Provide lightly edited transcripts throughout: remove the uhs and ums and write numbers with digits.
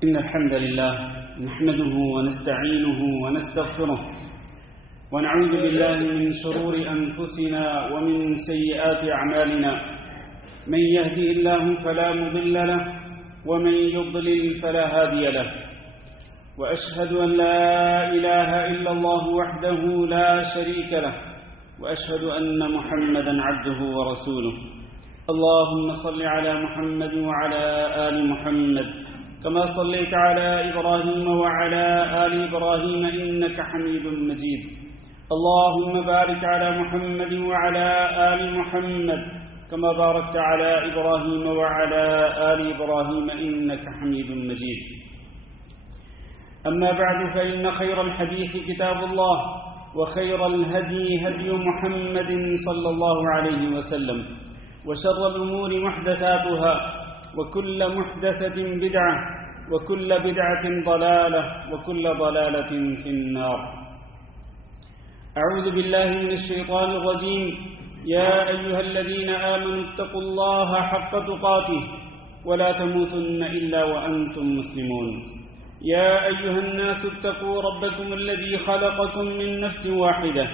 إن الحمد لله نحمده ونستعينه ونستغفره ونعوذ بالله من شرور أنفسنا ومن سيئات أعمالنا. من يهدي الله فلا مضل له ومن يضلل فلا هادي له. وأشهد أن لا إله إلا الله وحده لا شريك له وأشهد أن محمدا عبده ورسوله. اللهم صل على محمد وعلى آل محمد كما صليت على إبراهيم وعلى آل إبراهيم إنك حميد مجيد. اللهم بارك على محمد وعلى آل محمد كما باركت على إبراهيم وعلى آل إبراهيم إنك حميد مجيد. أما بعد فإن خير الحديث كتاب الله وخير الهدي هدي محمد صلى الله عليه وسلم وشر الأمور محدثاتها وكل محدثة بدعة وكل بدعة ضلالة وكل ضلالة في النار. أعوذ بالله من الشيطان الرجيم. يا أيها الذين آمنوا اتقوا الله حق تقاته ولا تموتن إلا وأنتم مسلمون. يا أيها الناس اتقوا ربكم الذي خلقكم من نفس واحدة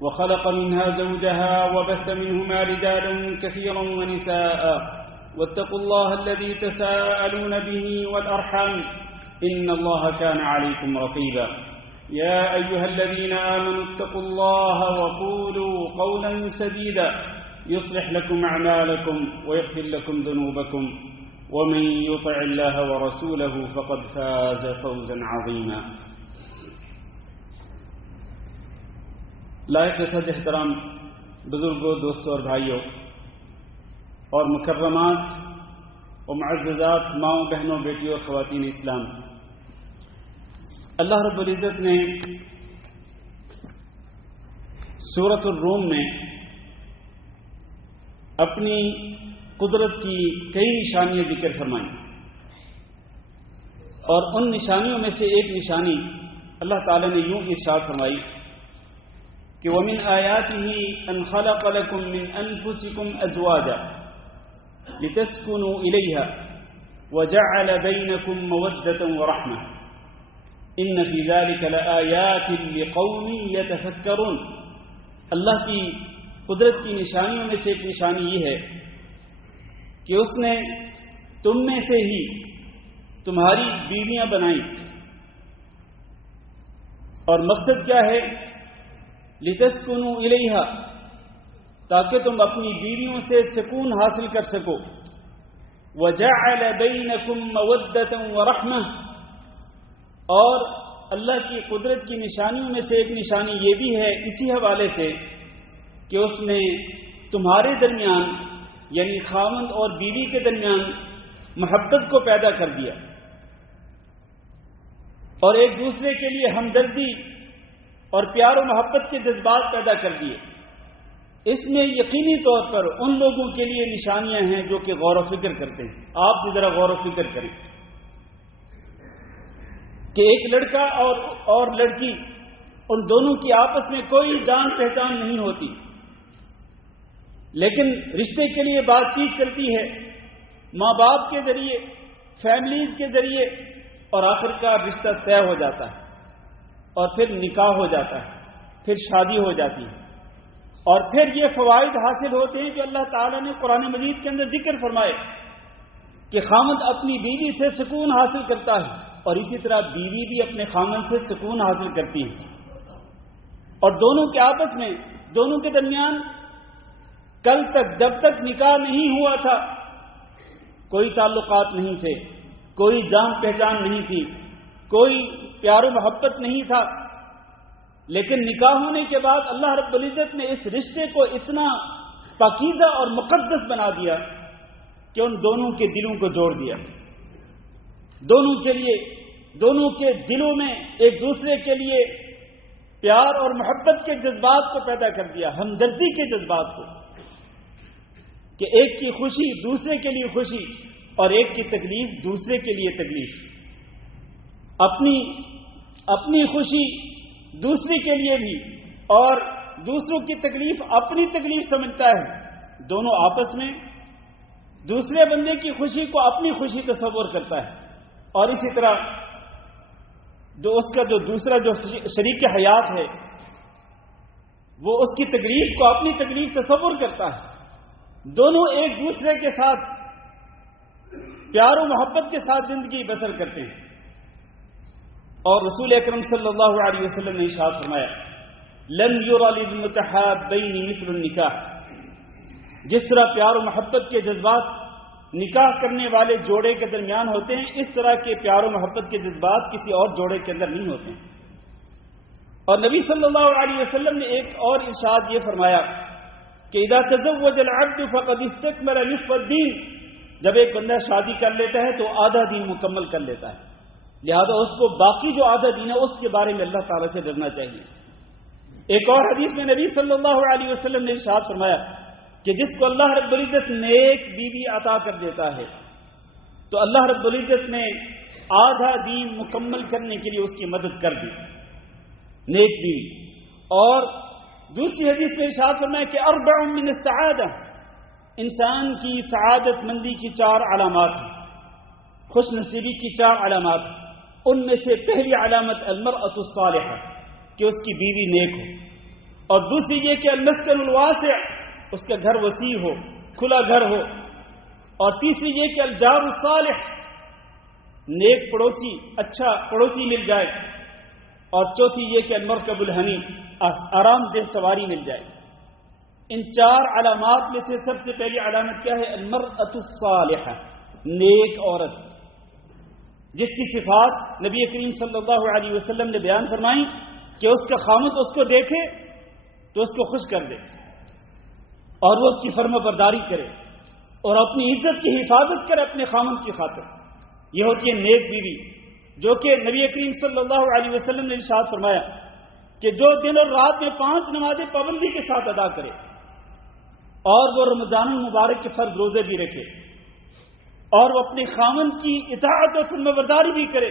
وخلق منها زوجها وبث منهما رجالا كثيرا ونساء واتقوا الله الذي تساءلون به والأرحام إن الله كان عليكم رقيبا. يا أيها الذين آمنوا اتقوا الله وقولوا قولا سديدا يصلح لكم أعمالكم ويغفر لكم ذنوبكم ومن يطع الله ورسوله فقد فاز فوزا عظيما. لائق صد احترام بزرگوں، دوستوں اور بھائیوں اور مکرمات و معززات ماؤں، بہنوں، بیٹیوں اور خواتین اسلام، اللہ رب العزت نے سورۃ الروم میں اپنی قدرت کی کئی نشانیاں ذکر فرمائیں، اور ان نشانیوں میں سے ایک نشانی اللہ تعالی نے یوں ارشاد فرمائی کہ وَمِنْ آيَاتِهِ أَنْ خَلَقَ لَكُم مِّنْ أَنفُسِكُمْ أَزْوَاجًا لِتَسْكُنُوا إِلَيْهَا وَجَعَلَ بَيْنَكُم مَّوَدَّةً وَرَحْمَةً إِنَّ فِي ذَلِكَ لَآيَاتٍ لِقَوْمٍ يَتَفَكَّرُونَ۔ اللہ کی قدرت کی نشانیوں میں سے ایک نشانی یہ ہے کہ اس نے تم میں سے ہی تمہاری بیویاں بنائیں، اور مقصد کیا ہے؟ لِتَسْكُنُوا إِلَيْهَا، تاکہ تم اپنی بیویوں سے سکون حاصل کر سکو۔ وَجَعَلَ بَيْنَكُمْ مَوَدَّةً وَرَحْمَةً، اور اللہ کی قدرت کی نشانیوں میں سے ایک نشانی یہ بھی ہے اسی حوالے سے کہ اس نے تمہارے درمیان یعنی خاوند اور بیوی کے درمیان محبت کو پیدا کر دیا اور ایک دوسرے کے لیے ہمدردی اور پیار و محبت کے جذبات پیدا کر دیے۔ اس میں یقینی طور پر ان لوگوں کے لیے نشانیاں ہیں جو کہ غور و فکر کرتے ہیں۔ آپ بھی ذرا غور و فکر کریں کہ ایک لڑکا اور لڑکی، ان دونوں کی آپس میں کوئی جان پہچان نہیں ہوتی، لیکن رشتے کے لیے بات چیت چلتی ہے، ماں باپ کے ذریعے، فیملیز کے ذریعے، اور آخر کار رشتہ طے ہو جاتا ہے، اور پھر نکاح ہو جاتا ہے، پھر شادی ہو جاتی ہے، اور پھر یہ فوائد حاصل ہوتے ہیں جو اللہ تعالیٰ نے قرآن مجید کے اندر ذکر فرمائے کہ خامد اپنی بیوی سے سکون حاصل کرتا ہے، اور اسی طرح بیوی بھی اپنے خامد سے سکون حاصل کرتی ہے، اور دونوں کے آپس میں، دونوں کے درمیان کل تک جب تک نکاح نہیں ہوا تھا کوئی تعلقات نہیں تھے، کوئی جان پہچان نہیں تھی، کوئی پیار و محبت نہیں تھا، لیکن نکاح ہونے کے بعد اللہ رب العزت نے اس رشتے کو اتنا پاکیزہ اور مقدس بنا دیا کہ ان دونوں کے دلوں کو جوڑ دیا، دونوں کے لیے، دونوں کے دلوں میں ایک دوسرے کے لیے پیار اور محبت کے جذبات کو پیدا کر دیا، ہمدردی کے جذبات کو، کہ ایک کی خوشی دوسرے کے لیے خوشی اور ایک کی تکلیف دوسرے کے لیے تکلیف، اپنی خوشی دوسرے کے لیے بھی اور دوسروں کی تکلیف اپنی تکلیف سمجھتا ہے، دونوں آپس میں دوسرے بندے کی خوشی کو اپنی خوشی تصور کرتا ہے، اور اسی طرح جو اس کا جو دوسرا جو شریک حیات ہے وہ اس کی تکلیف کو اپنی تکلیف تصور کرتا ہے، دونوں ایک دوسرے کے ساتھ پیار و محبت کے ساتھ زندگی بسر کرتے ہیں. اور رسول اکرم صلی اللہ علیہ وسلم نے ارشاد فرمایا لن یری للمتحابین مثل النکاح، جس طرح پیار و محبت کے جذبات نکاح کرنے والے جوڑے کے درمیان ہوتے ہیں، اس طرح کے پیار و محبت کے جذبات کسی اور جوڑے کے اندر نہیں ہوتے ہیں. اور نبی صلی اللہ علیہ وسلم نے ایک اور ارشاد یہ فرمایا کہ اذا تزوج العبد فقد استكمل نصف الدین، جب ایک بندہ شادی کر لیتا ہے تو آدھا دین مکمل کر لیتا ہے، لہذا اس کو باقی جو آدھا دین ہے اس کے بارے میں اللہ تعالیٰ سے ڈرنا چاہیے. ایک اور حدیث میں نبی صلی اللہ علیہ وسلم نے ارشاد فرمایا کہ جس کو اللہ رب العزت نیک بیوی عطا کر دیتا ہے تو اللہ رب العزت نے آدھا دین مکمل کرنے کے لیے اس کی مدد کر دی، نیک بیوی. اور دوسری حدیث میں ارشاد فرمایا کہ اربع من السعادہ، انسان کی سعادت مندی کی 4 علامات ہیں، خوش نصیبی کی 4 علامات ہیں. ان میں سے پہلی علامت المرأة الصالحہ، کہ اس کی بیوی نیک ہو، اور دوسری یہ کہ المسکن الواسع، اس کا گھر وسیع ہو، کھلا گھر ہو، اور تیسری یہ کہ الجار الصالح، نیک پڑوسی، اچھا پڑوسی مل جائے، اور چوتھی یہ کہ المرکب الحنی، آرام دہ سواری مل جائے. ان 4 علامات میں سے سب سے پہلی علامت کیا ہے؟ المرأة الصالحہ، نیک عورت، جس کی صفات نبی کریم صلی اللہ علیہ وسلم نے بیان فرمائی کہ اس کا خامد اس کو دیکھے تو اس کو خوش کر دے، اور وہ اس کی فرما برداری کرے اور اپنی عزت کی حفاظت کرے اپنے خامد کی خاطر. یہ ہوتی ہے نیک بیوی، جو کہ نبی کریم صلی اللہ علیہ وسلم نے ارشاد فرمایا کہ جو دن اور رات میں 5 نمازیں پابندی کے ساتھ ادا کرے، اور وہ رمضان المبارک کے فرض روزے بھی رکھے، اور وہ اپنے خامن کی اطاعت اور فرما برداری بھی کرے،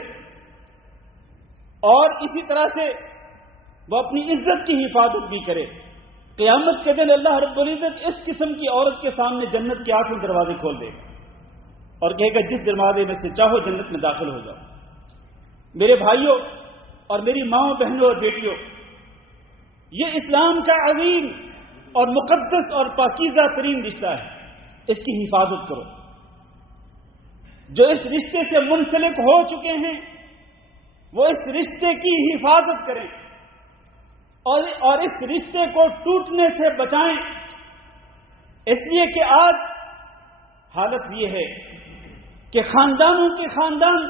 اور اسی طرح سے وہ اپنی عزت کی حفاظت بھی کرے، قیامت کے دن اللہ رب العزت اس قسم کی عورت کے سامنے جنت کے 8 دروازے کھول دے اور کہے گا جس دروازے میں سے چاہو جنت میں داخل ہو جاؤ. میرے بھائیوں اور میری ماں بہنوں اور بیٹیوں، یہ اسلام کا عظیم اور مقدس اور پاکیزہ ترین رشتہ ہے، اس کی حفاظت کرو. جو اس رشتے سے منسلک ہو چکے ہیں وہ اس رشتے کی حفاظت کریں اور اس رشتے کو ٹوٹنے سے بچائیں، اس لیے کہ آج حالت یہ ہے کہ خاندانوں کے خاندان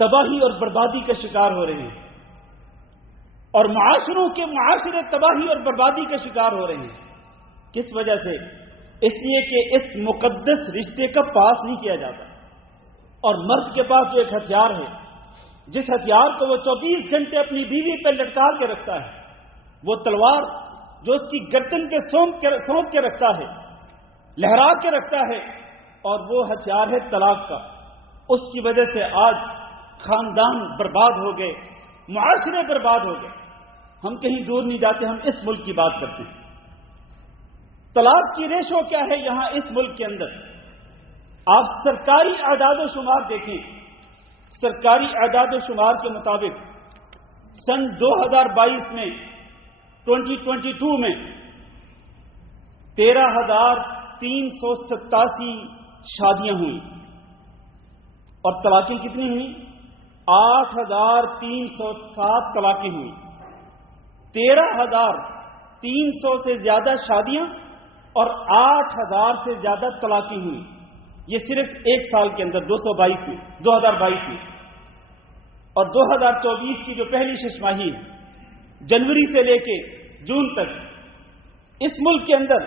تباہی اور بربادی کا شکار ہو رہے ہیں، اور معاشروں کے معاشرے تباہی اور بربادی کا شکار ہو رہے ہیں. کس وجہ سے؟ اس لیے کہ اس مقدس رشتے کا پاس نہیں کیا جاتا. اور مرد کے پاس جو ایک ہتھیار ہے، جس ہتھیار کو وہ 24 گھنٹے اپنی بیوی پہ لٹکا کے رکھتا ہے، وہ تلوار جو اس کی گردن پہ سونپ کے رکھتا ہے، لہرا کے رکھتا ہے، اور وہ ہتھیار ہے طلاق کا. اس کی وجہ سے آج خاندان برباد ہو گئے، معاشرے برباد ہو گئے. ہم کہیں دور نہیں جاتے، ہم اس ملک کی بات کرتے ہیں. طلاق کی ریشو کیا ہے یہاں اس ملک کے اندر؟ آپ سرکاری اعداد و شمار دیکھیں. سرکاری اعداد و شمار کے مطابق سن 2022 میں 2022 میں 13,387 شادیاں ہوئیں، اور طلاقیں کتنی ہوئیں؟ 8,307 طلاقیں ہوئیں. 13,300 سے زیادہ شادیاں اور 8,000 سے زیادہ طلاقیں ہوئیں. یہ صرف ایک سال کے اندر 2022 میں. اور 2024 کی جو پہلی ششماہی ہے، جنوری سے لے کے جون تک اس ملک کے اندر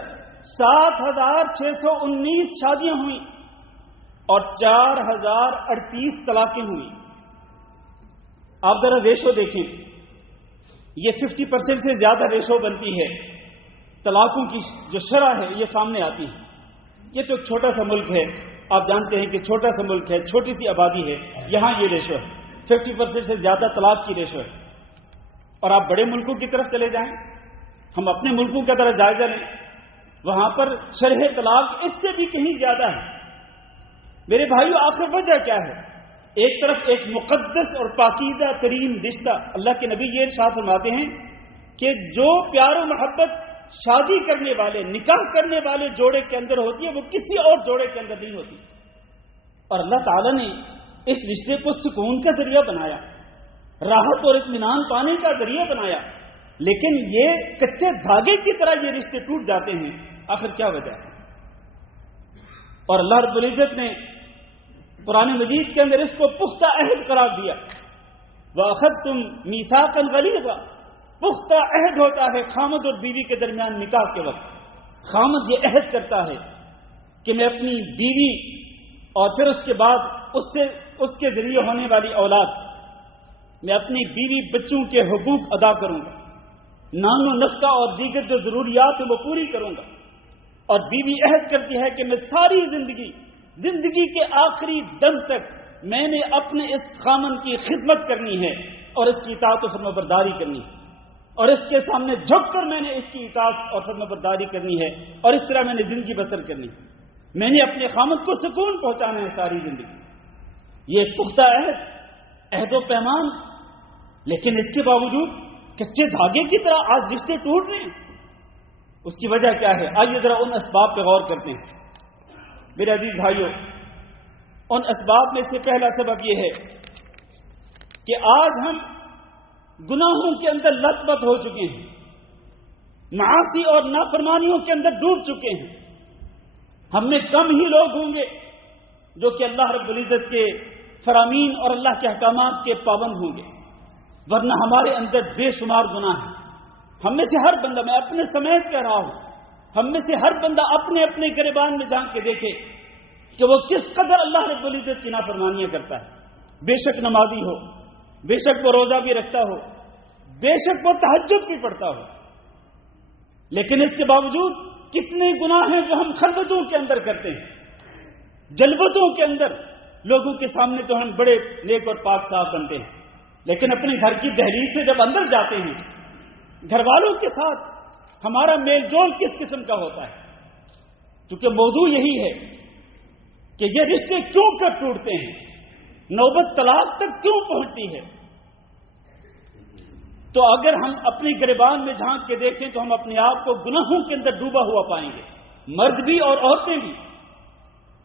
7,619 شادیاں ہوئیں اور 4,038 طلاقیں ہوئیں. آپ ذرا ریشو دیکھیں، یہ 50% سے زیادہ ریشو بنتی ہے. طلاقوں کی جو شرح ہے یہ سامنے آتی ہے. یہ تو ایک چھوٹا سا ملک ہے، آپ جانتے ہیں کہ چھوٹا سا ملک ہے، چھوٹی سی آبادی ہے، یہاں یہ ریشو ہے، 50% سے زیادہ طلاق کی ریشو ہے. اور آپ بڑے ملکوں کی طرف چلے جائیں، ہم اپنے ملکوں کا ذرا جائزہ لیں، وہاں پر شرح طلاق اس سے بھی کہیں زیادہ ہے. میرے بھائیو، آخر وجہ کیا ہے؟ ایک طرف ایک مقدس اور پاکیزہ ترین رشتہ، اللہ کے نبی یہ ارشاد فرماتے ہیں کہ جو پیار و محبت شادی کرنے والے، نکاح کرنے والے جوڑے کے اندر ہوتی ہے وہ کسی اور جوڑے کے اندر نہیں ہوتی. اور اللہ تعالیٰ نے اس رشتے کو سکون کا ذریعہ بنایا، راحت اور اطمینان پانے کا ذریعہ بنایا، لیکن یہ کچے دھاگے کی طرح یہ رشتے ٹوٹ جاتے ہیں. آخر کیا وجہ ہے؟ اور اللہ رب العزت نے قرآن مجید کے اندر اس کو پختہ عہد قرار دیا. وَأَخَذْتُمْ مِيثَاقًا غَلِيظًا. پختہ عہد ہوتا ہے خامد اور بیوی کے درمیان نکاح کے وقت. خامد یہ عہد کرتا ہے کہ میں اپنی بیوی اور پھر اس کے بعد اس کے ذریعے ہونے والی اولاد، میں اپنی بیوی بچوں کے حقوق ادا کروں گا، نان و نفقہ اور دیگر جو ضروریات ہیں وہ پوری کروں گا. اور بیوی عہد کرتی ہے کہ میں ساری زندگی کے آخری دم تک میں نے اپنے اس خامن کی خدمت کرنی ہے اور اس کی اطاعت و فرمانبرداری کرنی ہے، اور اس کے سامنے جھک کر میں نے اس کی اطاعت اور فرمانبرداری کرنی ہے، اور اس طرح میں نے زندگی بسر کرنی ہے. میں نے اپنے خامن کو سکون پہنچانا ہے ساری زندگی. یہ ایک پختہ عہد و پیمان. لیکن اس کے باوجود کچے دھاگے کی طرح آج رشتے ٹوٹ رہے ہیں. اس کی وجہ کیا ہے؟ آئیے ذرا ان اسباب پہ غور کرتے ہیں. میرے عزیز بھائیوں، ان اسباب میں سے پہلا سبب یہ ہے کہ آج ہم گناہوں کے اندر لت پت ہو چکے ہیں، معاصی اور نافرمانیوں کے اندر ڈوب چکے ہیں. ہم میں کم ہی لوگ ہوں گے جو کہ اللہ رب العزت کے فرامین اور اللہ کے احکامات کے پابند ہوں گے، ورنہ ہمارے اندر بے شمار گناہ ہیں. ہم میں سے ہر بندہ، میں اپنے سمیت کہہ رہا ہوں، ہم میں سے ہر بندہ اپنے اپنے گریبان میں جھانک کے دیکھے کہ وہ کس قدر اللہ رب العزت کی نافرمانیاں کرتا ہے. بے شک نمازی ہو، بے شک وہ روزہ بھی رکھتا ہو، بے شک وہ تہجد بھی پڑھتا ہو، لیکن اس کے باوجود کتنے گناہ ہیں جو ہم خلوتوں کے اندر کرتے ہیں، جلوتوں کے اندر. لوگوں کے سامنے تو ہم بڑے نیک اور پاک صاف بنتے ہیں، لیکن اپنے گھر کی دہلیز سے جب اندر جاتے ہیں، گھر والوں کے ساتھ ہمارا میل جول کس قسم کا ہوتا ہے؟ کیونکہ موضوع یہی ہے کہ یہ رشتے کیوں کر ٹوٹتے ہیں، نوبت طلاق تک کیوں پہنچتی ہے. تو اگر ہم اپنی گریبان میں جھانک کے دیکھیں تو ہم اپنے آپ کو گناہوں کے اندر ڈوبا ہوا پائیں گے، مرد بھی اور عورتیں بھی.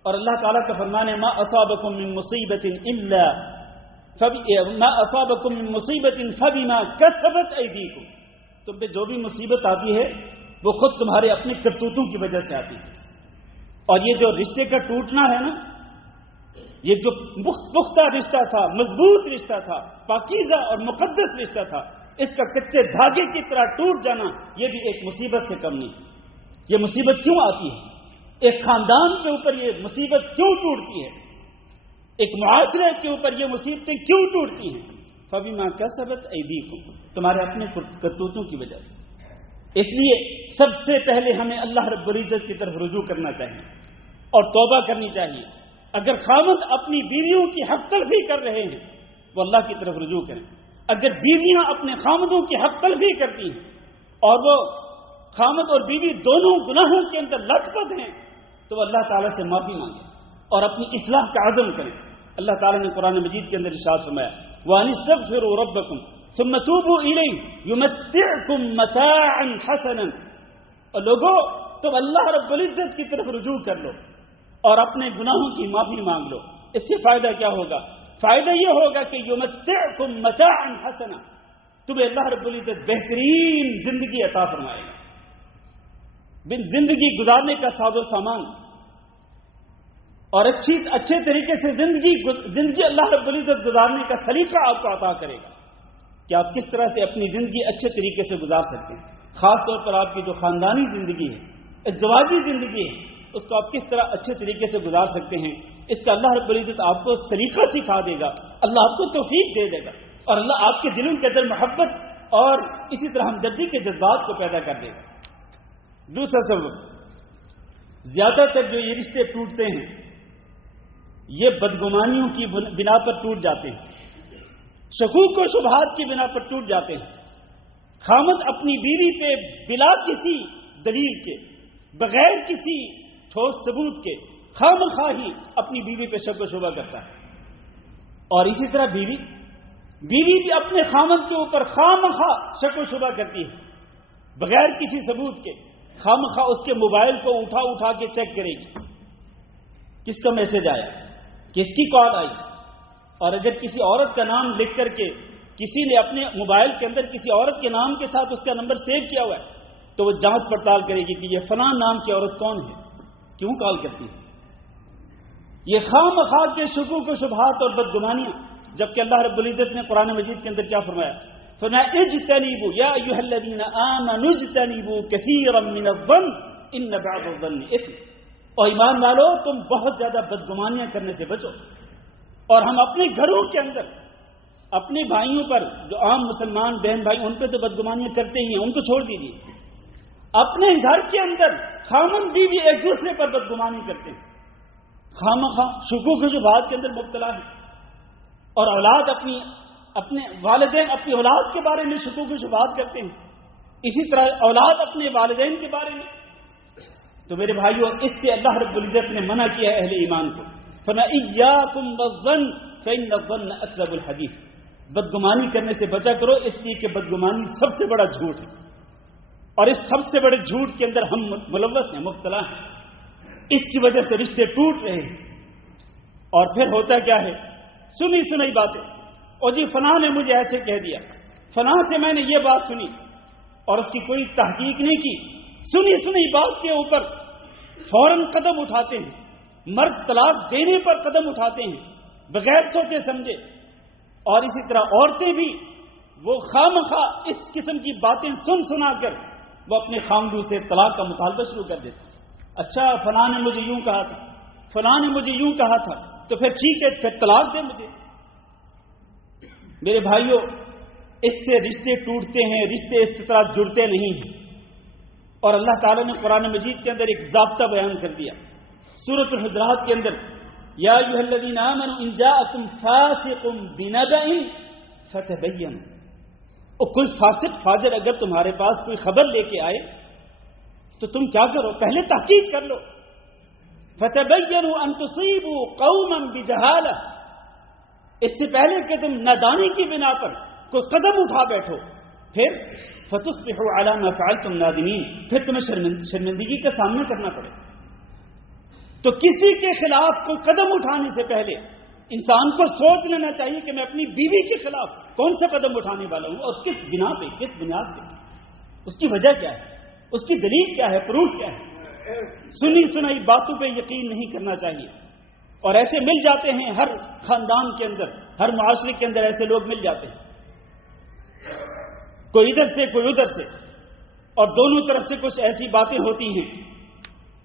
اور اللہ تعالیٰ کا فرمان ہے ما اصابکم من مصیبت الا ما اصابکم من مصیبت فبما کسبت ایدیکم. تم پہ جو بھی مصیبت آتی ہے وہ خود تمہارے اپنے کرتوتوں کی وجہ سے آتی ہے. اور یہ جو رشتے کا ٹوٹنا ہے نا، یہ جو پختہ رشتہ تھا، مضبوط رشتہ تھا، پاکیزہ اور مقدس رشتہ تھا، اس کا کچے دھاگے کی طرح ٹوٹ جانا یہ بھی ایک مصیبت سے کم نہیں. یہ مصیبت کیوں آتی ہے؟ ایک خاندان کے اوپر یہ مصیبت کیوں ٹوٹتی ہے؟ ایک معاشرے کے اوپر یہ مصیبتیں کیوں ٹوٹتی ہیں؟ فبما کسبت ایدیکم، تمہارے اپنے کرتوتوں کی وجہ سے. اس لیے سب سے پہلے ہمیں اللہ رب العزت کی طرف رجوع کرنا چاہیے اور توبہ کرنی چاہیے. اگر خاوند اپنی بیویوں کی حق تلفی کر رہے ہیں وہ اللہ کی طرف رجوع کریں. اگر بیویاں اپنے خامدوں کی حق تلفی کرتی ہیں اور وہ خامد اور بیوی دونوں گناہوں کے اندر لت پت ہیں تو وہ اللہ تعالیٰ سے معافی مانگیں اور اپنی اصلاح کا عزم کریں. اللہ تعالیٰ نے قرآن مجید کے اندر ارشاد فرمایا وَأَنِ اسْتَغْفِرُوا رَبَّكُمْ ثُمَّ تُوبُوا إِلَيْهِ يُمَتِّعْكُمْ مَتَاعًا حَسَنًا. اور لوگوں تم اللہ رب العزت کی طرف رجوع کر لو اور اپنے گناہوں کی معافی مانگ لو. اس سے فائدہ کیا ہوگا؟ فائدہ یہ ہوگا کہ یمتعکم متاعا حسنا، تمہیں اللہ رب العزت بہترین زندگی عطا فرمائے گا. زندگی گزارنے کا ساز و سامان اور اچھے طریقے سے زندگی اللہ رب العزت گزارنے کا سلیقہ آپ کو عطا کرے گا کہ آپ کس طرح سے اپنی زندگی اچھے طریقے سے گزار سکتے ہیں. خاص طور پر آپ کی جو خاندانی زندگی ہے، ازدواجی زندگی ہے، اس کو آپ کس طرح اچھے طریقے سے گزار سکتے ہیں. اس کا اللہ رب العزت آپ کو سلیقہ سکھا دے گا، اللہ آپ کو توفیق دے دے گا اور اللہ آپ کے دلوں کے اندر محبت اور اسی طرح ہمدردی کے جذبات کو پیدا کر دے گا. دوسرا سبب، زیادہ تر جو یہ رشتے ٹوٹتے ہیں یہ بدگمانیوں کی بنا پر ٹوٹ جاتے ہیں، شکوک و شبہات کی بنا پر ٹوٹ جاتے ہیں. خامد اپنی بیوی پہ بلا کسی دلیل کے، بغیر کسی ٹھوس ثبوت کے خواہ ہی اپنی بیوی پہ شک و شبہ کرتا ہے. اور اسی طرح بیوی بھی اپنے خامد کے اوپر خواہ شک و شبہ کرتی ہے بغیر کسی ثبوت کے. خواہ اس کے موبائل کو اٹھا کے چیک کرے گی کس کا میسج آیا, کس کی کال آئی. اور اگر کسی عورت کا نام لکھ کر کے کسی نے اپنے موبائل کے اندر کسی عورت کے نام کے ساتھ اس کا نمبر سیو کیا ہوا ہے تو وہ جانچ پڑتال کرے گی کہ یہ فلاں نام کی عورت کون ہے, کیوں کال کرتی ہے. یہ خواہ کے شکوک و شبہات اور بدگمانیاں, جبکہ اللہ رب العزت نے قرآن مجید کے اندر کیا فرمایا؟ فرمایا اجتنبوا یا ایھا الذین آمنوا اجتنبوا کثیرا من الظن ان بعض الظن اثم. اور ایمان والو تم بہت زیادہ بدگمانیاں کرنے سے بچو. اور ہم اپنے گھروں کے اندر اپنے بھائیوں پر, جو عام مسلمان بہن بھائی ان پہ تو بدگمانیاں کرتے ہی ہیں, ان کو چھوڑ دیجیے. اپنے گھر کے اندر خاوند بیوی ایک دوسرے پر بدگمانی کرتے ہیں, خواہ شکوک و شبہات کے اندر مبتلا ہے. اور اولاد اپنے والدین اپنی اولاد کے بارے میں شکوک و شبہات کرتے ہیں, اسی طرح اولاد اپنے والدین کے بارے میں. تو میرے بھائیوں, اس سے اللہ رب العزت نے منع کیا ہے اہل ایمان کو. فرمایا ایاکم والظن فإن الظن اکذب الحدیث. بدگمانی کرنے سے بچا کرو, اس لیے کہ بدگمانی سب سے بڑا جھوٹ ہے, اور اس سب سے بڑے جھوٹ کے اندر ہم ملوث ہیں, مبتلا ہیں. اس کی وجہ سے رشتے ٹوٹ رہے ہیں. اور پھر ہوتا کیا ہے؟ سنی سنائی باتیں. اور جی فلاں نے مجھے ایسے کہہ دیا, فلاں سے میں نے یہ بات سنی, اور اس کی کوئی تحقیق نہیں کی. سنی سنائی بات کے اوپر فوراً قدم اٹھاتے ہیں. مرد طلاق دینے پر قدم اٹھاتے ہیں بغیر سوچے سمجھے. اور اسی طرح عورتیں بھی وہ خواہ اس قسم کی باتیں سنا کر وہ اپنے خاوندوں سے طلاق کا مطالبہ شروع کر دیتے. اچھا فلاں نے مجھے یوں کہا تھا, فلاں نے مجھے یوں کہا تھا, تو پھر ٹھیک ہے, پھر طلاق دے مجھے. میرے بھائیوں, اس سے رشتے ٹوٹتے ہیں, رشتے اس طرح جڑتے نہیں ہیں. اور اللہ تعالیٰ نے قرآن مجید کے اندر ایک ضابطہ بیان کر دیا سورۃ الحجرات کے اندر, یا ایھا الذین آمنوا ان جاءکم فاسق بنبأ فتبینوا. اور کوئی فاسق فاجر اگر تمہارے پاس کوئی خبر لے کے آئے تو تم کیا کرو؟ پہلے تحقیق کر لو. فتبینوا ان تصیبوا قوما بجہالہ. اس سے پہلے کہ تم نادانی کی بنا پر کوئی قدم اٹھا بیٹھو, پھر فتصبحوا علی ما فعلتم نادمین, پھر تمہیں شرمندگی کا سامنا کرنا پڑے. تو کسی کے خلاف کوئی قدم اٹھانے سے پہلے انسان کو سوچ لینا چاہیے کہ میں اپنی بیوی کے خلاف کون سا قدم اٹھانے والا ہوں, اور کس بنا پہ, کس بنیاد پہ, اس کی وجہ کیا ہے, اس کی دلیل کیا ہے, پروف کیا ہے. سنی سنائی باتوں پہ یقین نہیں کرنا چاہیے. اور ایسے مل جاتے ہیں ہر خاندان کے اندر, ہر معاشرے کے اندر ایسے لوگ مل جاتے ہیں, کوئی ادھر سے کوئی ادھر سے, اور دونوں طرف سے کچھ ایسی باتیں ہوتی ہیں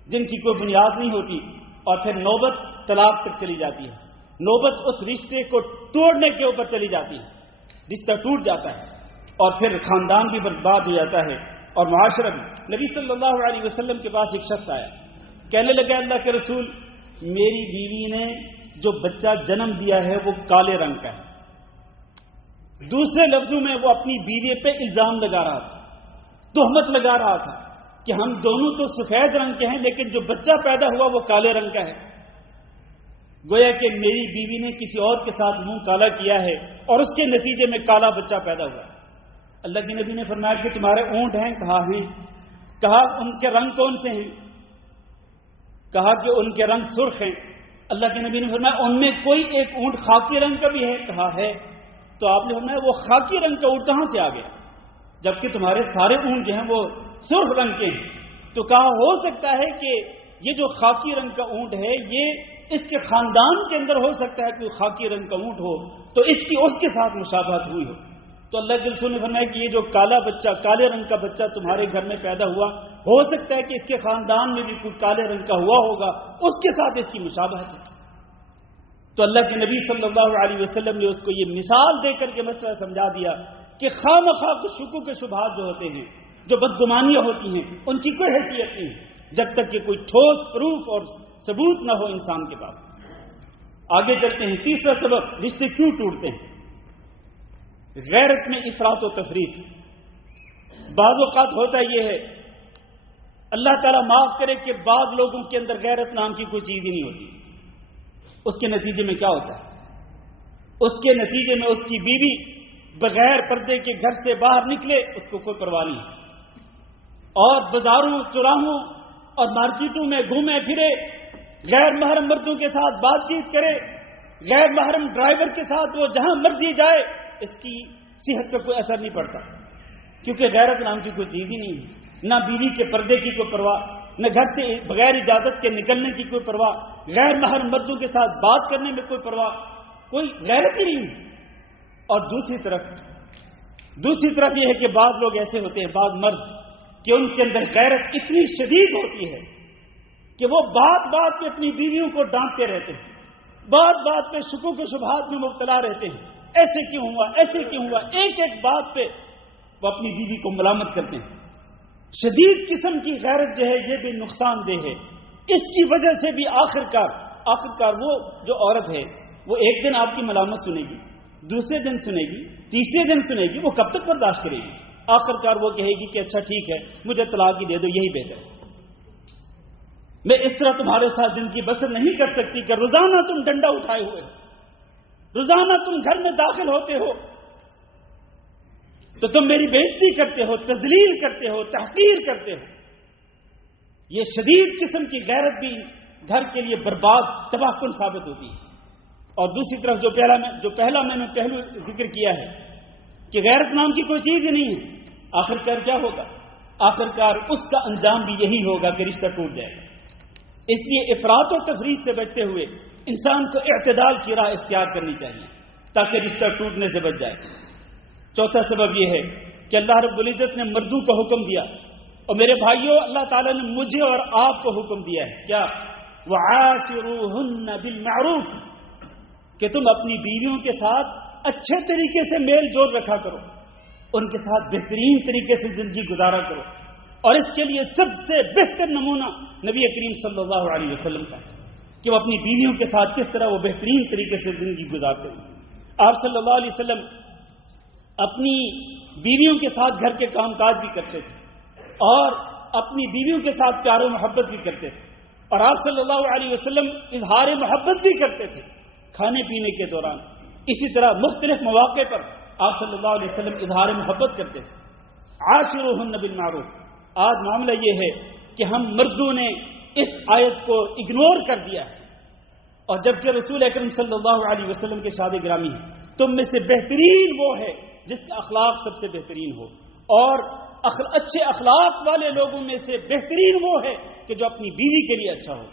جن کی کوئی بنیاد نہیں ہوتی, اور پھر نوبت طلاق تک چلی جاتی ہے. نوبت اس رشتے کو توڑنے کے اوپر چلی جاتی ہے, رشتہ ٹوٹ جاتا ہے, اور پھر خاندان بھی برباد ہو جاتا ہے اور معاشرہ بھی. نبی صلی اللہ علیہ وسلم کے پاس ایک شخص آیا, کہنے لگا اللہ کے رسول, میری بیوی نے جو بچہ جنم دیا ہے وہ کالے رنگ کا ہے. دوسرے لفظوں میں وہ اپنی بیوی پہ الزام لگا رہا تھا, تہمت لگا رہا تھا کہ ہم دونوں تو سفید رنگ کے ہیں لیکن جو بچہ پیدا ہوا وہ کالے رنگ کا ہے. گویا کہ میری بیوی نے کسی اور کے ساتھ منہ کالا کیا ہے اور اس کے نتیجے میں کالا بچہ پیدا ہوا. اللہ کے نبی نے فرمایا کہ تمہارے اونٹ ہیں؟ کہا ہیں. کہا ان کے رنگ کون سے ہیں؟ کہا کہ ان کے رنگ سرخ ہیں. اللہ کے نبی نے فرمایا ان میں کوئی ایک اونٹ خاکی رنگ کا بھی ہے؟ کہا ہے. تو آپ نے فرمایا وہ خاکی رنگ کا اونٹ کہاں سے آ گیا جبکہ تمہارے سارے اونٹ جو ہیں وہ سرخ رنگ کے ہیں؟ تو کہا ہو سکتا ہے کہ یہ جو خاکی رنگ کا اونٹ ہے یہ اس کے خاندان کے اندر ہو سکتا ہے کہ خاکی رنگ کا اونٹ ہو تو اس کی اس کے ساتھ مشابہت ہوئی ہو. تو اللہ کے رسول نے فرمایا کہ یہ جو کالا بچہ, کالے رنگ کا بچہ تمہارے گھر میں پیدا ہوا, ہو سکتا ہے کہ اس کے خاندان میں بھی کوئی کالے رنگ کا ہوا ہوگا, اس کے ساتھ اس کی مشابہت ہے. تو اللہ کے نبی صلی اللہ علیہ وسلم نے اس کو یہ مثال دے کر کے مسئلہ سمجھا دیا کہ خواہ شکوک کے شبہات جو ہوتے ہیں, جو بدگمانیاں ہوتی ہیں, ان کی کوئی حیثیت نہیں جب تک کہ کوئی ٹھوس پروف اور ثبوت نہ ہو انسان کے پاس. آگے چلتے ہیں. تیسرا سبب رشتے کیوں ٹوٹتے ہیں, غیرت میں افراط و تفریط. بعض اوقات ہوتا یہ ہے اللہ تعالیٰ معاف کرے کہ بعض لوگوں کے اندر غیرت نام کی کوئی چیز ہی نہیں ہوتی. اس کے نتیجے میں کیا ہوتا ہے؟ اس کے نتیجے میں اس کی بیوی بغیر پردے کے گھر سے باہر نکلے اس کو کوئی پرواہ نہیں، اور بازاروں چوراہوں اور مارکیٹوں میں گھومے پھرے، غیر محرم مردوں کے ساتھ بات چیت کرے، غیر محرم ڈرائیور کے ساتھ وہ جہاں مرضی جائے، اس کی صحت پر کوئی اثر نہیں پڑتا، کیونکہ غیرت نام کی کوئی چیز ہی نہیں ہے. نہ بیوی کے پردے کی کوئی پرواہ، نہ گھر سے بغیر اجازت کے نکلنے کی کوئی پرواہ، غیر محرم مردوں کے ساتھ بات کرنے میں کوئی پرواہ، کوئی غیرت ہی نہیں. اور دوسری طرف یہ ہے کہ بعض لوگ ایسے ہوتے ہیں، بعض مرد، کہ ان کے اندر غیرت اتنی شدید ہوتی ہے کہ وہ بات بات پہ اپنی بیویوں کو ڈانٹتے رہتے ہیں، بات بات پہ شکوک و شبہات میں مبتلا رہتے ہیں، ایسے کیوں ہوا، ایسے کیوں ہوا، ایک ایک بات پہ وہ اپنی بیوی کو ملامت کرتے ہیں. شدید قسم کی غیرت جو ہے یہ بھی نقصان دہ ہے. اس کی وجہ سے بھی آخرکار وہ جو عورت ہے وہ ایک دن آپ کی ملامت سنے گی، دوسرے دن سنے گی، تیسرے دن سنے گی، وہ کب تک برداشت کرے گی؟ آخرکار وہ کہے گی کہ اچھا ٹھیک ہے مجھے طلاق ہی دے دو، یہی بہتر ہے. میں اس طرح تمہارے ساتھ دن کی بسر نہیں کر سکتی کہ روزانہ تم ڈنڈا اٹھائے ہوئے، روزانہ تم گھر میں داخل ہوتے ہو تو تم میری بےزتی کرتے ہو، تذلیل کرتے ہو، تحقیر کرتے ہو. یہ شدید قسم کی غیرت بھی گھر کے لیے برباد، تباہ کن ثابت ہوتی ہے. اور دوسری طرف جو پہلا میں نے پہلو ذکر کیا ہے کہ غیرت نام کی کوئی چیز ہی نہیں ہے، آخرکار کیا ہوگا؟ آخرکار اس کا انجام بھی یہی ہوگا کہ رشتہ ٹوٹ جائے گا. اس لیے افراط و تفریط سے بچتے ہوئے انسان کو اعتدال کی راہ اختیار کرنی چاہیے تاکہ رشتہ ٹوٹنے سے بچ جائے. چوتھا سبب یہ ہے کہ اللہ رب العزت نے مردوں کو حکم دیا، اور میرے بھائیوں اللہ تعالیٰ نے مجھے اور آپ کو حکم دیا ہے کیا؟ وَعَاشِرُوهُنَّ بِالْمَعْرُوفِ، کہ تم اپنی بیویوں کے ساتھ اچھے طریقے سے میل جول رکھا کرو، ان کے ساتھ بہترین طریقے سے زندگی گزارا کرو. اور اس کے لیے سب سے بہتر نمونہ نبی کریم صلی اللہ علیہ وسلم کا ہے کہ وہ اپنی بیویوں کے ساتھ کس طرح وہ بہترین طریقے سے زندگی گزارتے ہیں. آپ صلی اللہ علیہ وسلم اپنی بیویوں کے ساتھ گھر کے کام کاج بھی کرتے تھے اور اپنی بیویوں کے ساتھ پیار و محبت بھی کرتے تھے، اور آپ صلی اللہ علیہ وسلم اظہار محبت بھی کرتے تھے کھانے پینے کے دوران. اسی طرح مختلف مواقع پر آپ صلی اللہ علیہ وسلم اظہار محبت کرتے تھے. عاشروہن بالمعروف. آج معاملہ یہ ہے کہ ہم مردوں نے اس آیت کو اگنور کر دیا ہے، اور جبکہ رسول اکرم صلی اللہ علیہ وسلم کے شاد گرامی ہیں، تم میں سے بہترین وہ ہے جس کا اخلاق سب سے بہترین ہو، اور اچھے اخلاق والے لوگوں میں سے بہترین وہ ہے کہ جو اپنی بیوی کے لیے اچھا ہو.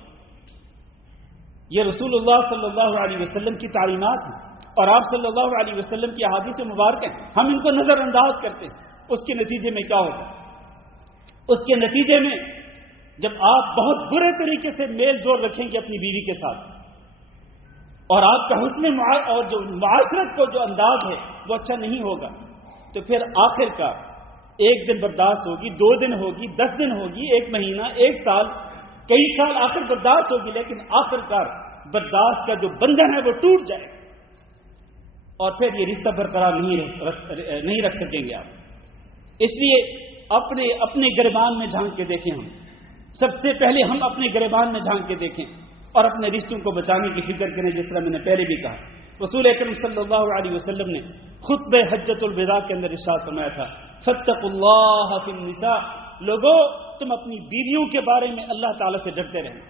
یہ رسول اللہ صلی اللہ علیہ وسلم کی تعلیمات ہیں، اور آپ صلی اللہ علیہ وسلم کی احادیث مبارک ہیں، ہم ان کو نظر انداز کرتے ہیں. اس کے نتیجے میں کیا ہوگا؟ اس کے نتیجے میں جب آپ بہت برے طریقے سے میل جول رکھیں گے اپنی بیوی کے ساتھ، اور آپ کا حسن اور جو معاشرت کو جو انداز ہے وہ اچھا نہیں ہوگا، تو پھر آخر کا ایک دن برداشت ہوگی، 2 دن ہوگی، 10 دن ہوگی، 1 مہینہ، 1 سال، کئی سال آخر برداشت ہوگی، لیکن آخر کار برداشت کا جو بندھن ہے وہ ٹوٹ جائے گا، اور پھر یہ رشتہ برقرار نہیں رکھ سکیں گے آپ. اس لیے اپنے گریبان میں جھانک کے دیکھیں. ہم سب سے پہلے ہم اپنے گریبان میں جھانک کے دیکھیں اور اپنے رشتوں کو بچانے کی فکر کریں. جس طرح میں نے پہلے بھی کہا، رسول اکرم صلی اللہ علیہ وسلم نے خطبہ حجۃ الوداع کے اندر ارشاد فرمایا تھا، فاتقوا اللہ فی النساء، لوگوں تم اپنی بیویوں کے بارے میں اللہ تعالیٰ سے ڈرتے رہیں.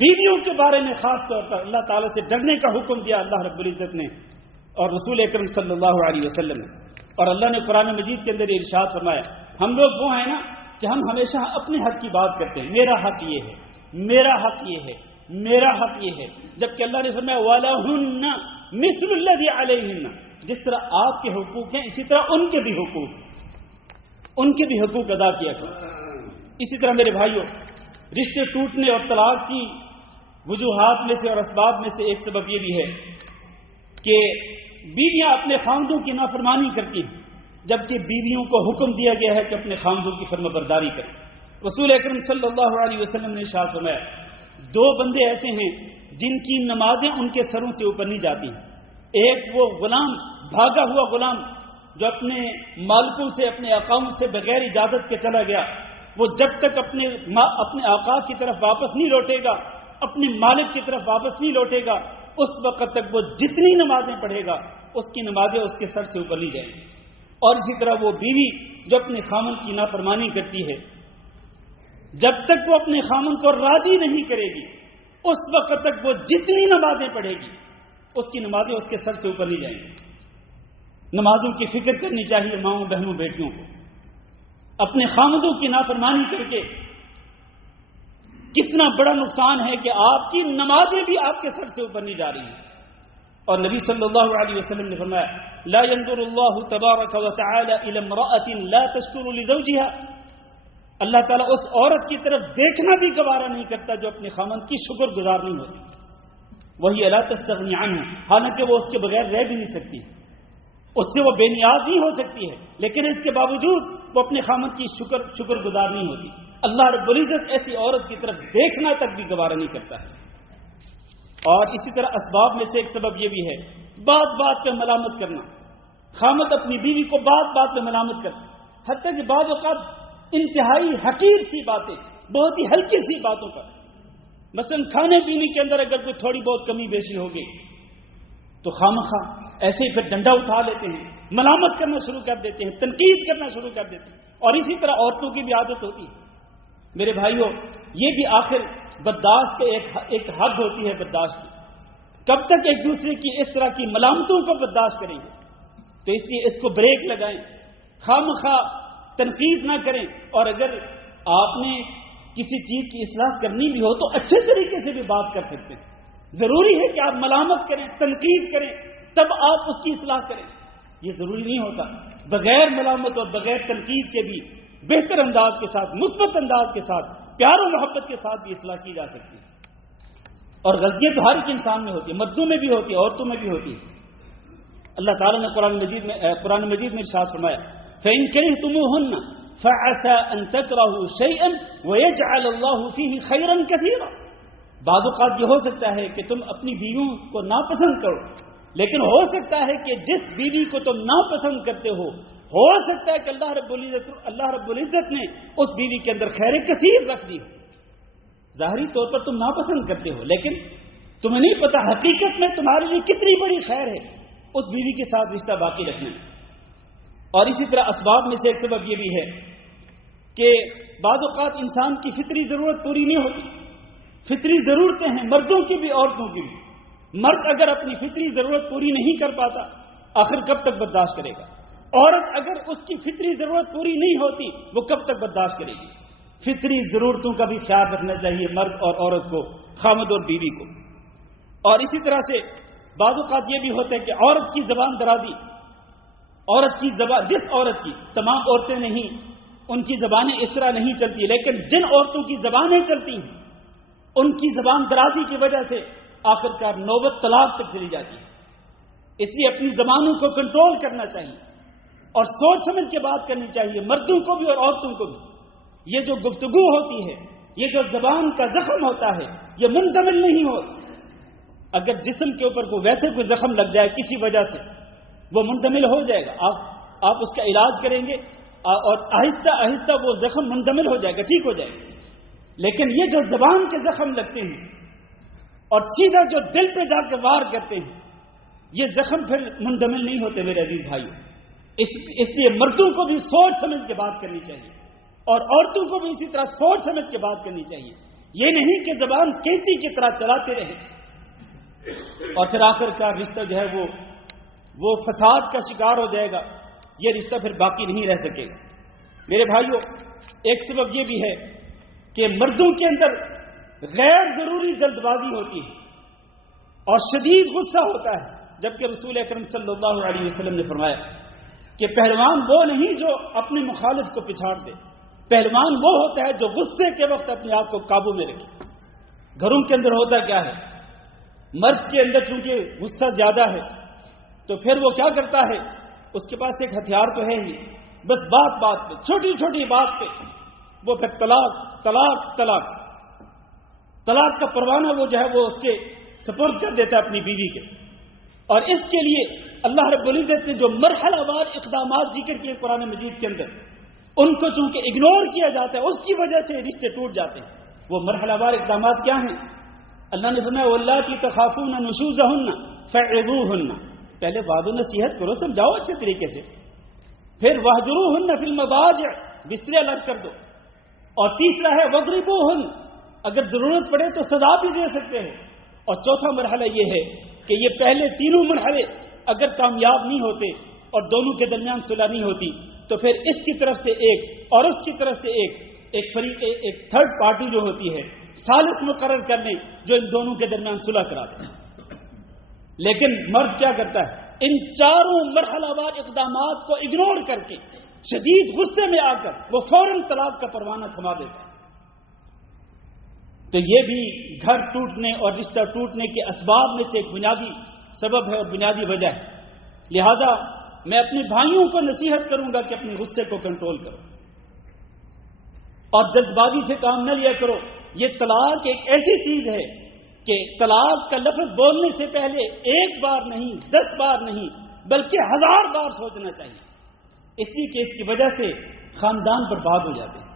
بیویوں کے بارے میں خاص طور پر اللہ تعالیٰ سے ڈرنے کا حکم دیا اللہ رب العزت نے اور رسول اکرم صلی اللہ علیہ وسلم نے. اور اللہ نے قرآن مجید کے اندر یہ ارشاد فرمایا، ہم لوگ وہ ہیں نا کہ ہم ہمیشہ اپنے حق کی بات کرتے ہیں، میرا حق یہ ہے، میرا حق یہ ہے، میرا حق یہ ہے، جبکہ اللہ نے فرمایا وَلَهُنَّ مِثْلُ الَّذِي عَلَيْهِنَّ، جس طرح آپ کے حقوق ہیں اسی طرح ان کے بھی حقوق ادا کیا کرو. اسی طرح میرے بھائیوں، رشتے ٹوٹنے اور طلاق کی وجوہات میں سے اور اسباب میں سے ایک سبب یہ بھی ہے کہ بیویاں اپنے خاوندوں کی نافرمانی کرتی ہیں، جبکہ بیویوں کو حکم دیا گیا ہے کہ اپنے خاوندوں کی فرمانبرداری کریں. رسول اکرم صلی اللہ علیہ وسلم نے ارشاد فرمایا، 2 بندے ایسے ہیں جن کی نمازیں ان کے سروں سے اوپر نہیں جاتی ہیں. ایک وہ غلام، بھاگا ہوا غلام جو اپنے مالکوں سے، اپنے آقاؤں سے بغیر اجازت کے چلا گیا، وہ جب تک اپنے آقا کی طرف واپس نہیں لوٹے گا، اپنے مالک کی طرف واپس نہیں لوٹے گا، اس وقت تک وہ جتنی نمازیں پڑھے گا اس کی نمازیں اس کے سر سے اوپر نہیں جائیں گی۔ اور اسی طرح وہ بیوی جو اپنے خامن کی نافرمانی کرتی ہے، جب تک وہ اپنے خامن کو راضی نہیں کرے گی اس وقت تک وہ جتنی نمازیں پڑھے گی اس کی نمازیں اس کے سر سے اوپر نہیں جائیں گی۔ نمازوں کی فکر کرنی چاہیے ماؤں بہنوں بیٹیوں کو۔ اپنے خامدوں کی نافرمانی کر کے کتنا بڑا نقصان ہے کہ آپ کی نمازیں بھی آپ کے سر سے اوپر نہیں جا رہی ہیں۔ اور نبی صلی اللہ علیہ وسلم نے فرمایا لا ينظر اللہ تبارک وتعالی الى امرأة لا تشکر لزوجها، اللہ تعالیٰ اس عورت کی طرف دیکھنا بھی گوارا نہیں کرتا جو اپنے خامند کی شکر گزار نہیں ہوتی۔ وہی لا تستغنی عنہ، حالانکہ وہ اس کے بغیر رہ بھی نہیں سکتی، اس سے وہ بے نیاز نہیں ہو سکتی ہے، لیکن اس کے باوجود وہ اپنے خامند کی شکر گزار نہیں ہوتی۔ اللہ رب العزت ایسی عورت کی طرف دیکھنا تک بھی گوارا نہیں کرتا ہے۔ اور اسی طرح اسباب میں سے ایک سبب یہ بھی ہے بات بات پہ ملامت کرنا۔ خامد اپنی بیوی کو بات بات پہ ملامت کرتا، حتیٰ کہ بعض اوقات انتہائی حقیر سی باتیں، بہت ہی ہلکی سی باتوں پر، مثلا کھانے پینے کے اندر اگر کوئی تھوڑی بہت کمی بیشی ہو گئی تو خامخواہ ایسے ہی پھر ڈنڈا اٹھا لیتے ہیں، ملامت کرنا شروع کر دیتے ہیں، تنقید کرنا شروع کر دیتے ہیں۔ اور اسی طرح عورتوں کی بھی عادت ہوتی ہے۔ میرے بھائیوں، یہ بھی آخر برداشت کے ایک حد ہوتی ہے برداشت کی۔ کب تک ایک دوسرے کی اس طرح کی ملامتوں کو برداشت کریں گے؟ تو اس لیے اس کو بریک لگائیں، خامخواہ تنقید نہ کریں، اور اگر آپ نے کسی چیز کی اصلاح کرنی بھی ہو تو اچھے طریقے سے بھی بات کر سکتے ہیں۔ ضروری ہے کہ آپ ملامت کریں، تنقید کریں، تب آپ اس کی اصلاح کریں، یہ ضروری نہیں ہوتا۔ بغیر ملامت اور بغیر تنقید کے بھی بہتر انداز کے ساتھ، مثبت انداز کے ساتھ، پیار و محبت کے ساتھ بھی اصلاح کی جا سکتی ہے۔ اور غلطیاں تو ہر ایک انسان میں ہوتی ہے، مردوں میں بھی ہوتی ہے، عورتوں میں بھی ہوتی ہے۔ اللہ تعالیٰ نے قرآن مجید میں ارشاد فرمایا فَإِن كَرِهْتُمُوهُنَّ فَعَسَىٰ أَن تَكْرَهُوا شَيْئًا وَيَجْعَلَ اللَّهُ فِيهِ خَيْرًا كَثِيرًا۔ بعض اوقات یہ ہو سکتا ہے کہ تم اپنی بیویوں کو ناپسند کرو، لیکن ہو سکتا ہے کہ جس بیوی کو تم ناپسند کرتے ہو سکتا ہے کہ اللہ رب العزت نے اس بیوی کے اندر خیر کثیر رکھ دی۔ ظاہری طور پر تم ناپسند کرتے ہو، لیکن تمہیں نہیں پتا حقیقت میں تمہارے لیے کتنی بڑی خیر ہے اس بیوی کے ساتھ رشتہ باقی رکھنے میں۔ اور اسی طرح اسباب میں سے ایک سبب یہ بھی ہے کہ بعض اوقات انسان کی فطری ضرورت پوری نہیں ہوتی۔ فطری ضرورتیں ہیں مردوں کی بھی عورتوں کی بھی۔ مرد اگر اپنی فطری ضرورت پوری نہیں کر پاتا آخر کب تک برداشت کرے گا؟ عورت اگر اس کی فطری ضرورت پوری نہیں ہوتی وہ کب تک برداشت کرے گی؟ فطری ضرورتوں کا بھی خیال رکھنا چاہیے مرد اور عورت کو، خامد اور بیوی کو۔ اور اسی طرح سے بعض اوقات یہ بھی ہوتا ہے کہ عورت کی زبان درازی، عورت کی زبان، جس عورت کی، تمام عورتیں نہیں، ان کی زبانیں اس طرح نہیں چلتی، لیکن جن عورتوں کی زبانیں چلتی ہیں ان کی زبان درازی کی وجہ سے آخرکار نوبت طلاق تک چلی جاتی ہے۔ اس لیے اپنی زبانوں کو کنٹرول کرنا چاہیے اور سوچ سمجھ کے بات کرنی چاہیے، مردوں کو بھی اور عورتوں کو بھی۔ یہ جو گفتگو ہوتی ہے، یہ جو زبان کا زخم ہوتا ہے، یہ منتقل نہیں ہوتا۔ اگر جسم کے اوپر کوئی ویسے کوئی زخم لگ جائے کسی وجہ سے وہ منتقل ہو جائے گا، آپ اس کا علاج کریں گے اور آہستہ آہستہ وہ زخم منتقل ہو جائے گا، ٹھیک ہو جائے گا۔ لیکن یہ جو زبان کے زخم لگتے ہیں اور سیدھا جو دل پہ جا کے وار کرتے ہیں، یہ زخم پھر منتقل نہیں ہوتے میرے عزیز بھائیوں۔ اس لیے مردوں کو بھی سوچ سمجھ کے بات کرنی چاہیے اور عورتوں کو بھی اسی طرح سوچ سمجھ کے بات کرنی چاہیے۔ یہ نہیں کہ زبان کینچی کی طرح چلاتے رہے اور پھر آخر کا رشتہ جو ہے وہ فساد کا شکار ہو جائے گا، یہ رشتہ پھر باقی نہیں رہ سکے گا۔ میرے بھائیوں، ایک سبب یہ بھی ہے کہ مردوں کے اندر غیر ضروری جلد بازی ہوتی ہے اور شدید غصہ ہوتا ہے، جبکہ رسول اکرم صلی اللہ علیہ وسلم نے فرمایا کہ پہلوان وہ نہیں جو اپنے مخالف کو پچھاڑ دے، پہلوان وہ ہوتا ہے جو غصے کے وقت اپنے آپ کو قابو میں رکھے۔ گھروں کے اندر ہوتا کیا ہے، مرد کے اندر چونکہ غصہ زیادہ ہے تو پھر وہ کیا کرتا ہے، اس کے پاس ایک ہتھیار تو ہے ہی، بس بات بات پہ، چھوٹی چھوٹی بات پہ وہ پھر طلاق طلاق طلاق طلاق کا پروانہ وہ جو ہے وہ اس کے سپرد کر دیتا ہے اپنی بیوی کے۔ اور اس کے لیے اللہ رب العزت نے جو مرحلہ وار اقدامات ذکر کیے قرآن مجید کے اندر، ان کو چونکہ اگنور کیا جاتا ہے اس کی وجہ سے رشتے ٹوٹ جاتے ہیں. وہ مرحلہ وار اقدامات کیا ہیں؟ اللہ نے فرمایا واللاتی تخافون نشوزہن فعظوہن. پہلے وعظ و نصیحت کرو، سمجھاؤ اچھے طریقے سے. پھر واہجروہن فی المضاجع، بسترے الگ کر دو. اور تیسرا ہے واضربوہن، اگر ضرورت پڑے تو سزا بھی دے سکتے ہو. اور چوتھا مرحلہ یہ ہے کہ یہ پہلے تینوں مرحلے اگر کامیاب نہیں ہوتے اور دونوں کے درمیان صلح نہیں ہوتی تو پھر اس کی طرف سے ایک اور اس کی طرف سے ایک فریق، ایک تھرڈ پارٹی جو ہوتی ہے ثالث مقرر کر لیں جو ان دونوں کے درمیان صلح کرا دیں. لیکن مرد کیا کرتا ہے؟ ان چاروں مرحلہ وار اقدامات کو اگنور کر کے شدید غصے میں آ کر وہ فوراً طلاق کا پروانہ تھما دیتا ہے. تو یہ بھی گھر ٹوٹنے اور رشتہ ٹوٹنے کے اسباب میں سے ایک بنیادی سبب ہے اور بنیادی وجہ ہے. لہذا میں اپنے بھائیوں کو نصیحت کروں گا کہ اپنے غصے کو کنٹرول کرو اور جلد بازی سے کام نہ لیا کرو. یہ طلاق ایک ایسی چیز ہے کہ طلاق کا لفظ بولنے سے پہلے ایک بار نہیں، 10 بار نہیں، بلکہ 1000 بار سوچنا چاہیے. اس لیے کہ اس کی وجہ سے خاندان برباد ہو جاتے ہیں.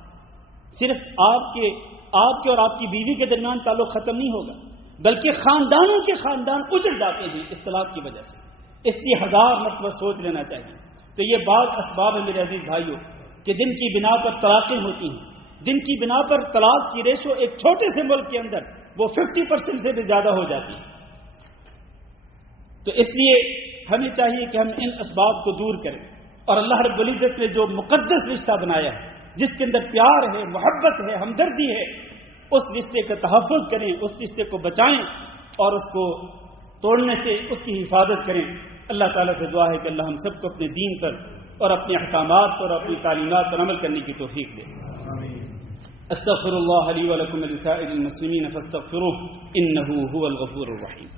صرف آپ کے اور آپ کی بیوی کے درمیان تعلق ختم نہیں ہوگا بلکہ خاندانوں کے خاندان اجڑ جاتے ہیں اس طلاق کی وجہ سے. اس لیے 1000 مرتبہ سوچ لینا چاہیے. تو یہ بعض اسباب ہیں میرے عزیز بھائیوں کہ جن کی بنا پر طلاقیں ہوتی ہیں، جن کی بنا پر طلاق کی ریشو ایک چھوٹے سے ملک کے اندر وہ 50% سے بھی زیادہ ہو جاتی ہے. تو اس لیے ہمیں چاہیے کہ ہم ان اسباب کو دور کریں اور اللہ رب العزت نے جو مقدس رشتہ بنایا ہے جس کے اندر پیار ہے، محبت ہے، ہمدردی ہے، اس رشتے کا تحفظ کریں، اس رشتے کو بچائیں اور اس کو توڑنے سے اس کی حفاظت کریں. اللہ تعالیٰ سے دعا ہے کہ اللہ ہم سب کو اپنے دین پر اور اپنے احکامات پر اور اپنی تعلیمات پر عمل کرنے کی توفیق دے. استغفر اللہ لی ولکم ولسائر المسلمین فاستغفروہ انہ هو الغفور الرحیم.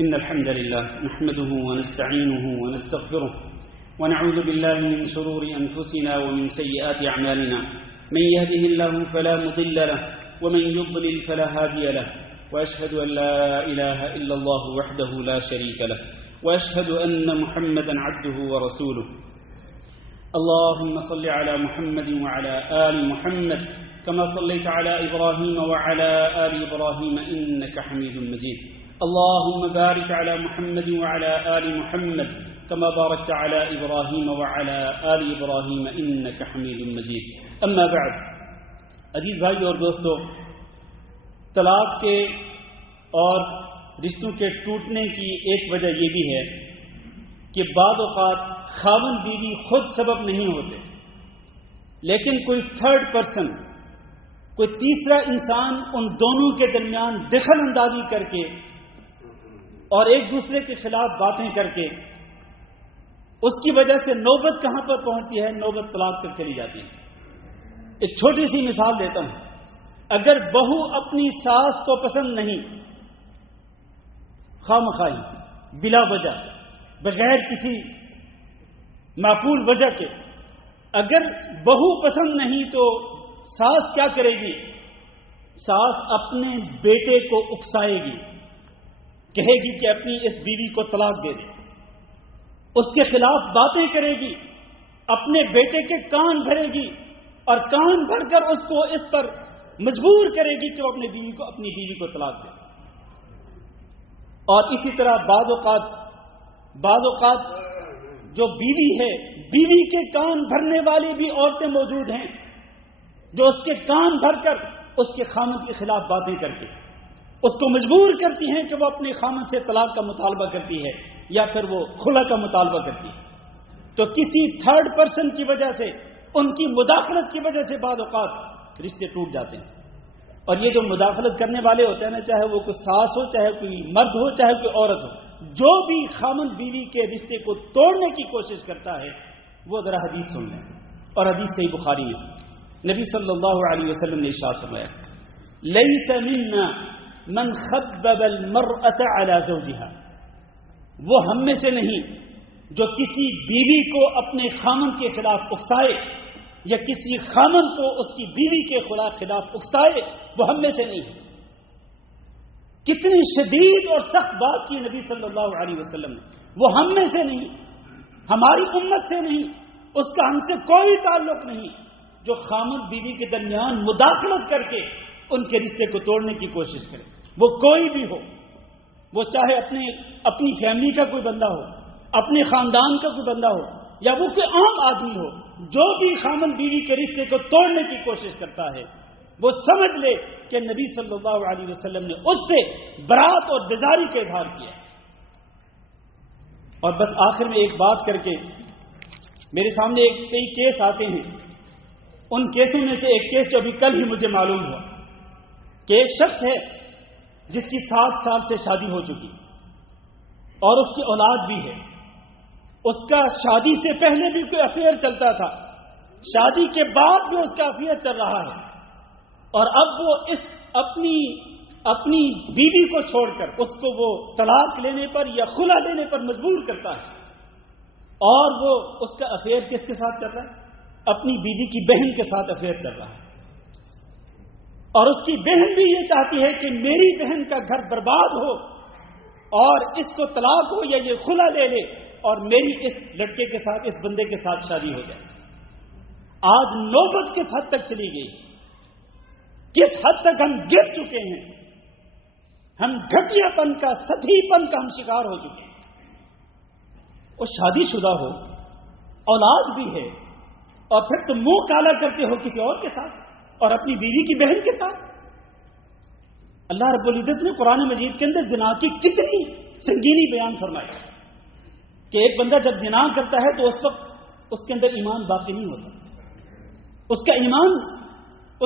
إن الحمد لله نحمده ونستعينه ونستغفره ونعوذ بالله من شرور أنفسنا ومن سيئات أعمالنا. من يهده الله فلا مضل له ومن يضلل فلا هادي له. وأشهد أن لا إله إلا الله وحده لا شريك له وأشهد أن محمدا عبده ورسوله. اللهم صل على محمد وعلى آل محمد كما صليت على إبراهيم وعلى آل إبراهيم إنك حميد مجيد. اللهم بارك على محمد وعلى آل محمد كما باركت على إبراهيم وعلى آل إبراهيم إنك حميد مجيد. أما بعد، عزیز بھائی اور دوستو، طلاق کے اور رشتوں کے ٹوٹنے کی ایک وجہ یہ بھی ہے کہ بعض اوقات خاوند بیوی خود سبب نہیں ہوتے لیکن کوئی تھرڈ پرسن، کوئی تیسرا انسان ان دونوں کے درمیان دخل اندازی کر کے اور ایک دوسرے کے خلاف باتیں کر کے اس کی وجہ سے نوبت کہاں پر پہنچتی ہے؟ نوبت طلاق تک چلی جاتی ہے. ایک چھوٹی سی مثال دیتا ہوں. اگر بہو اپنی ساس کو پسند نہیں، خواہ بلا وجہ، بغیر کسی معقول وجہ کے اگر بہو پسند نہیں تو ساس کیا کرے گی؟ ساس اپنے بیٹے کو اکسائے گی، کہے گی کہ اپنی اس بیوی کو طلاق دے دے، اس کے خلاف باتیں کرے گی، اپنے بیٹے کے کان بھرے گی اور کان بھر کر اس کو اس پر مجبور کرے گی کہ وہ اپنی بیوی کو طلاق دے. اور اسی طرح بعض اوقات جو بیوی ہے، بیوی کے کان بھرنے والی بھی عورتیں موجود ہیں جو اس کے کان بھر کر اس کے خامد کے خلاف باتیں کر کے اس کو مجبور کرتی ہیں کہ وہ اپنے خامد سے طلاق کا مطالبہ کرتی ہے یا پھر وہ خلا کا مطالبہ کرتی ہے. تو کسی تھرڈ پرسن کی وجہ سے، ان کی مداخلت کی وجہ سے بعض اوقات رشتے ٹوٹ جاتے ہیں. اور یہ جو مداخلت کرنے والے ہوتے ہیں نا، چاہے وہ کوئی ساس ہو، چاہے کوئی مرد ہو، چاہے کوئی عورت ہو، جو بھی خامد بیوی کے رشتے کو توڑنے کی کوشش کرتا ہے وہ ذرا حدیث سن لیں. اور حدیث صحیح بخاری میں نبی صلی اللہ علیہ وسلم نے ارشاد فرمایا، لیس منا من خبب المرأة على زوجها، وہ ہم میں سے نہیں جو کسی بیوی کو اپنے خامن کے خلاف اکسائے، یا کسی خامن کو اس کی بیوی کے خلاف اکسائے، وہ ہم میں سے نہیں ہے۔ کتنی شدید اور سخت بات کی نبی صلی اللہ علیہ وسلم نے، وہ ہم میں سے نہیں، ہماری امت سے نہیں، اس کا ہم سے کوئی تعلق نہیں جو خامن بیوی کے درمیان مداخلت کر کے ان کے رشتے کو توڑنے کی کوشش کرے، وہ کوئی بھی ہو، وہ چاہے اپنی فیملی کا کوئی بندہ ہو، اپنے خاندان کا کوئی بندہ ہو، یا وہ کوئی عام آدمی ہو، جو بھی خامن بیوی کے رشتے کو توڑنے کی کوشش کرتا ہے وہ سمجھ لے کہ نبی صلی اللہ علیہ وسلم نے اس سے برات اور بیزاری کا اظہار کیا ہے۔ اور بس آخر میں ایک بات کر کے، میرے سامنے کئی کیس آتے ہیں، ان کیسوں میں سے ایک کیس جو ابھی کل ہی مجھے معلوم ہوا کہ ایک شخص ہے جس کی 7 سال سے شادی ہو چکی اور اس کی اولاد بھی ہے، اس کا شادی سے پہلے بھی کوئی افیئر چلتا تھا، شادی کے بعد بھی اس کا افیئر چل رہا ہے، اور اب وہ اپنی بیوی کو چھوڑ کر اس کو وہ طلاق لینے پر یا خلا لینے پر مجبور کرتا ہے، اور وہ اس کا افیئر کس کے ساتھ چل رہا ہے؟ اپنی بیوی کی بہن کے ساتھ افیئر چل رہا ہے، اور اس کی بہن بھی یہ چاہتی ہے کہ میری بہن کا گھر برباد ہو اور اس کو طلاق ہو یا یہ خلا لے لے اور میری اس لڑکے کے ساتھ، اس بندے کے ساتھ شادی ہو جائے۔ آج نوبت کس حد تک چلی گئی، کس حد تک ہم گر چکے ہیں، ہم گھٹیا پن کا، سطحی پن کا ہم شکار ہو چکے ہیں۔ وہ شادی شدہ ہو، اولاد بھی ہے، اور پھر تم منہ کالا کرتے ہو کسی اور کے ساتھ اور اپنی بیوی کی بہن کے ساتھ۔ اللہ رب العزت نے قرآن مجید کے اندر زنا کی کتنی سنگینی بیان فرمائی کہ ایک بندہ جب زنا کرتا ہے تو اس وقت اس کے اندر ایمان باقی نہیں ہوتا، اس کا ایمان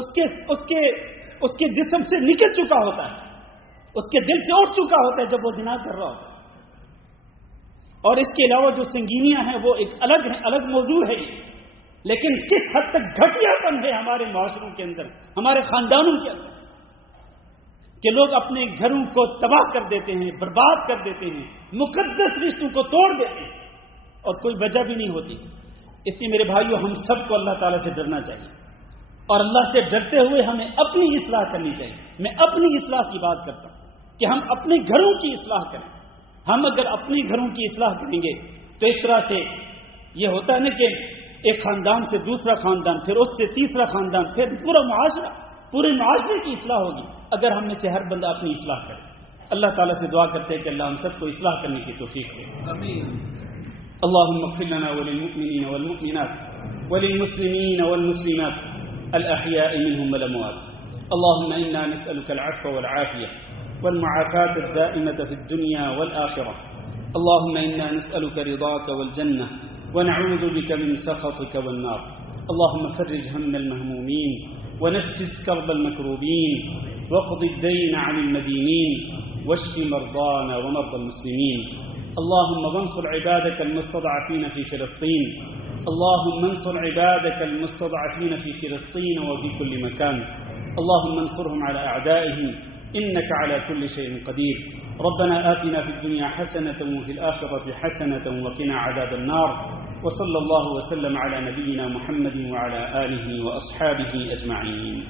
اس کے جسم سے نکل چکا ہوتا ہے، اس کے دل سے اٹھ چکا ہوتا ہے جب وہ زنا کر رہا ہوتا ہے۔ اور اس کے علاوہ جو سنگینیاں ہیں وہ ایک الگ موضوع ہے، لیکن کس حد تک گھٹیا پن ہے ہمارے معاشروں کے اندر، ہمارے خاندانوں کے اندر، کہ لوگ اپنے گھروں کو تباہ کر دیتے ہیں، برباد کر دیتے ہیں، مقدس رشتوں کو توڑ دیتے ہیں اور کوئی وجہ بھی نہیں ہوتی۔ اس لیے میرے بھائیو، ہم سب کو اللہ تعالیٰ سے ڈرنا چاہیے، اور اللہ سے ڈرتے ہوئے ہمیں اپنی اصلاح کرنی چاہیے۔ میں اپنی اصلاح کی بات کرتا ہوں کہ ہم اپنے گھروں کی اصلاح کریں۔ ہم اگر اپنے گھروں کی اصلاح کریں گے تو اس طرح سے یہ ہوتا ہے نا کہ ایک خاندان سے دوسرا خاندان، پھر اس سے تیسرا خاندان، پھر پورا معاشرہ، پورے معاشرے کی اصلاح ہوگی اگر ہم میں سے ہر بندہ اپنی اصلاح کرے۔ اللہ تعالیٰ سے دعا کرتے ہیں کہ اللہ ہم سب کو اصلاح کرنے کی توفیق دے۔ اللهم اغفر لنا وللمؤمنين والمؤمنات وللمسلمين والمسلمات الأحياء منهم والأموات. اللهم إنا نسألك العفو والعافية والمعافاة الدائمة في الدنيا والآخرة. اللهم إنا نسألك رضاك والجنة ونعوذ بك من سخطك والنار. اللهم فرج هم المهمومين ونفس كرب المكروبين واقض الدين عن المدينين واشف مرضانا ومرضى المسلمين. اللهم انصر عبادك المستضعفين في فلسطين. اللهم انصر عبادك المستضعفين في فلسطين وفي كل مكان. اللهم انصرهم على أعدائهم إنك على كل شيء قدير. ربنا آتنا في الدنيا حسنة وفي الآخرة حسنة وقنا عذاب النار. وصلى الله وسلم على نبينا محمد وعلى آله وأصحابه أجمعين.